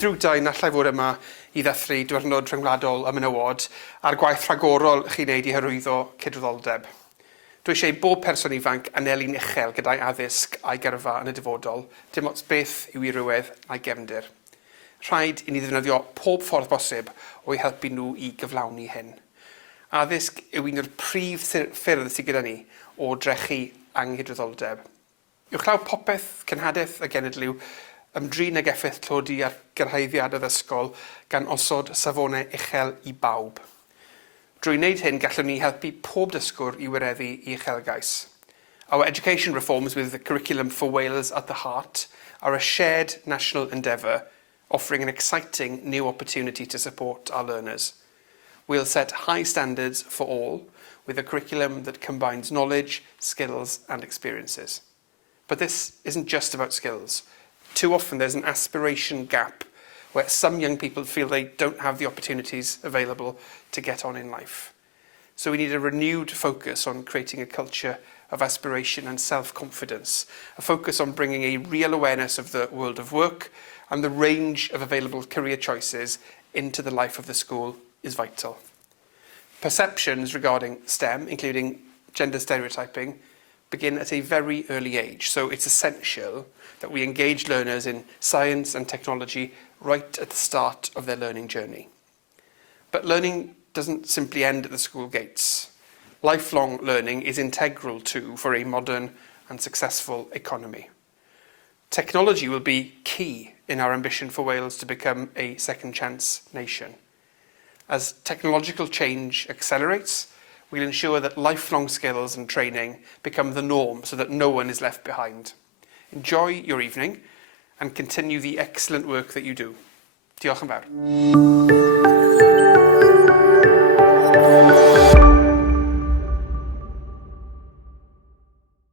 Mae'n ddrwg yn allai fod yma i ddathlu diwrnod rhyngwladol y menywod a'r gwaith rhagorol chi'n neud i hyrwyddo cydraddoldeb. Dwi eisiau bob person ifanc aneli'n uchel gyda'i addysg a'i gyrfa yn y dyfodol, dim ots beth yw ei rywedd a'i gefndir. Rhaid i ni ddefnyddio pob ffordd bosib o'i helpu nhw i gyflawni hyn. Addysg yw un o'r prif ffyrdd sydd gyda ni o drechu anghydraddoldeb. Uwchlaw popeth, cenhadaeth a genedlyw, ymdrin ag effaith tlodi ar gyrhaeddiad addysgol gan osod safonau uchel i bawb. Drwy wneud hyn, gallwn ni helpu pob dysgwr i wireddu i uchelgais. Our education reforms, with the curriculum for Wales at the heart, are a shared national endeavour, offering an exciting new opportunity to support our learners. We'll set high standards for all, with a curriculum that combines knowledge, skills and experiences. But this isn't just about skills. Too often there's an aspiration gap where some young people feel they don't have the opportunities available to get on in life. So we need a renewed focus on creating a culture of aspiration and self-confidence, a focus on bringing a real awareness of the world of work and the range of available career choices into the life of the school is vital. Perceptions regarding STEM, including gender stereotyping, begin at a very early age, so it's essential that we engage learners in science and technology right at the start of their learning journey. But learning doesn't simply end at the school gates. Lifelong learning is integral too for a modern and successful economy. Technology will be key in our ambition for Wales to become a second chance nation. As technological change accelerates, we'll ensure that lifelong skills and training become the norm so that no one is left behind. Enjoy your evening and continue the excellent work that you do. Diolch yn fawr.